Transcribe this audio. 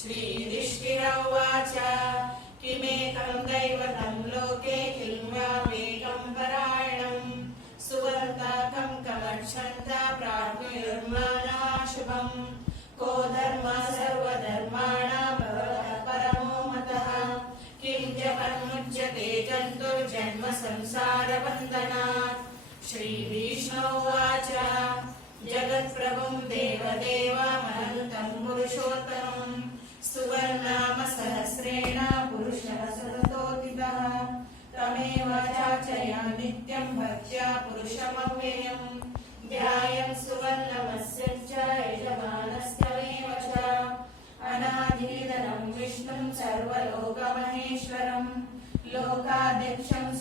श्रीयुधिष्ठिर उवाच किमेकं दैवतं लोके किं वा वेगं परायणम् सुवर्ताकं कमर्षन्ता प्राज्ञयुर्मानः शुभम् को धर्मः सर्वधर्माणां भवतः परमो मतः किं जपन्मुच्यते जन्तुर्जन्म संसारबन्धनात् श्रीविष्णुवाच जगत्प्रभुं देवदेवमनन्तं पुरुषोत्तमं सुवर्णाम सहस्रेण पुरुषः सततोदितः तमेव चाचया नित्यं भक्त्या पुरुषमव्ययम् ध्यायं सुवर्णमस्य च यजमानस्तमेव च अनादिनिधनं विष्णुं सर्वलोकमहेश्वरं लोकाध्यक्षं